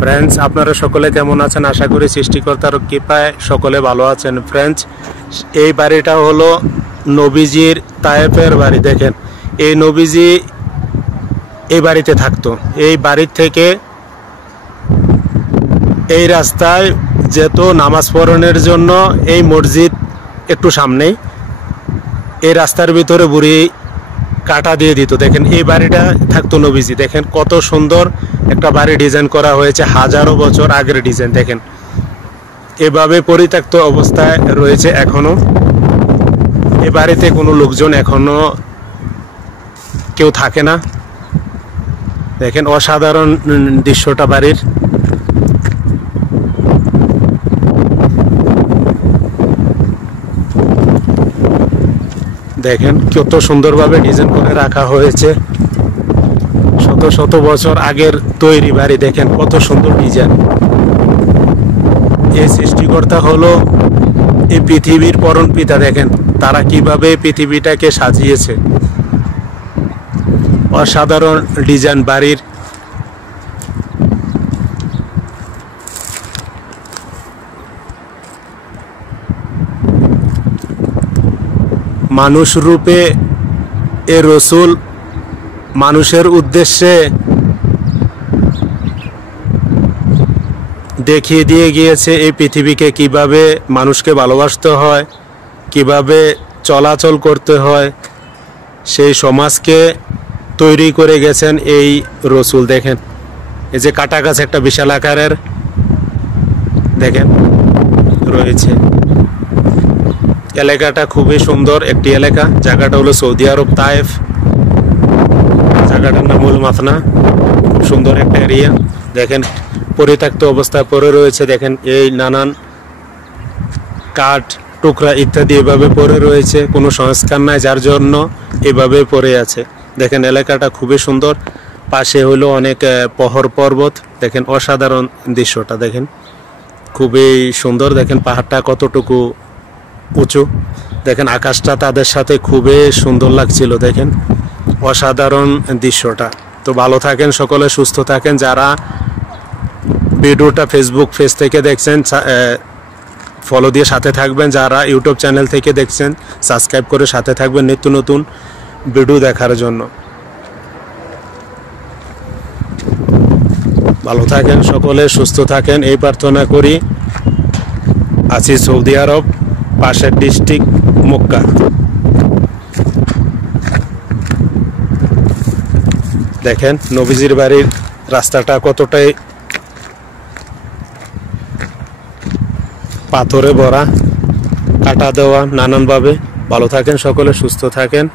Friends, আপনারা সকলে কেমন আছেন? আশা করি সৃষ্টিকর্তার কৃপায় সকলে ভালো আছেন। ফ্রেন্ডস, এই বাড়িটা হলো নবীজির তায়েফের বাড়ি। দেখেন, এই নবীজি এই বাড়িতে থাকতো। এই বাড়ির থেকে এই রাস্তায় যেত নামাজ পড়ানোর জন্য। এই মসজিদ একটু সামনেই, এই রাস্তার ভিতরে বুড়ি কাটা দিয়ে দিত। দেখেন, এই বাড়িটা থাকতো নবীজি। দেখেন কত সুন্দর একটা বাড়ি ডিজাইন করা হয়েছে, হাজারো বছর আগের ডিজাইন। দেখেন, এভাবে পরিত্যক্ত অবস্থায় রয়েছে এখনো। এ বাড়িতে কোনো লোকজন এখনো কেউ থাকে না। দেখেন অসাধারণ দৃশ্যটা বাড়ির। দেখেন কত সুন্দরভাবে ডিজাইন করে রাখা হয়েছে। শত শত বছর আগের তৈরি বাড়ি। দেখেন কত সুন্দর ডিজাইন। এই সৃষ্টিকর্তা হলো এই পৃথিবীর পরম পিতা। দেখেন তারা কিভাবে পৃথিবীটাকে সাজিয়েছে। অসাধারণ ডিজাইন বাড়ির। মানুষ রূপে এ রসুল মানুষের উদ্দেশ্যে দেখিয়ে দিয়ে গিয়েছে এই পৃথিবীকে কিভাবে মানুষকে ভালোবাসতে হয়, কিভাবে চলাচল করতে হয়। সেই সমাজকে তৈরি করে গেছেন এই রসুল। দেখেন এই যে কাটা গাছ একটা বিশাল আকারের দেখেন রয়েছে। এলাকাটা খুবই সুন্দর একটি এলাকা। জায়গাটা হলো সৌদি আরব তায়েফ। জায়গাটার নাম হল মাথনা। খুব সুন্দর একটা এরিয়া। দেখেন পরিত্যক্ত অবস্থায় পড়ে রয়েছে। দেখেন এই নানান কাঠ টুকরা ইত্যাদি এভাবে পড়ে রয়েছে। কোনো সংস্কার নাই, যার জন্য এভাবে পড়ে আছে। দেখেন এলাকাটা খুবই সুন্দর। পাশে হলো অনেক পহর পর্বত। দেখেন অসাধারণ দৃশ্যটা। দেখেন খুবই সুন্দর। দেখেন পাহাড়টা কতটুকু উঁচু। দেখেন আকাশটা তাদের সাথে খুবই সুন্দর লাগছিল। দেখেন অসাধারণ দৃশ্যটা। তো ভালো থাকেন সকলে, সুস্থ থাকেন। যারা ভিডিওটা ফেসবুক পেজ থেকে দেখছেন ফলো দিয়ে সাথে থাকবেন। যারা ইউটিউব চ্যানেল থেকে দেখছেন সাবস্ক্রাইব করে সাথে থাকবেন নিত্য নতুন ভিডিও দেখার জন্য। ভালো থাকেন সকলে, সুস্থ থাকেন এই প্রার্থনা করি। আছি সৌদি আরব, পাশের ডিস্ট্রিক্ট মক্কা। দেখেন নবীজির বাড়ির রাস্তাটা কতটাই পাথরে ভরা, কাটা দেওয়া নানানভাবে। ভালো থাকেন সকলে, সুস্থ থাকেন।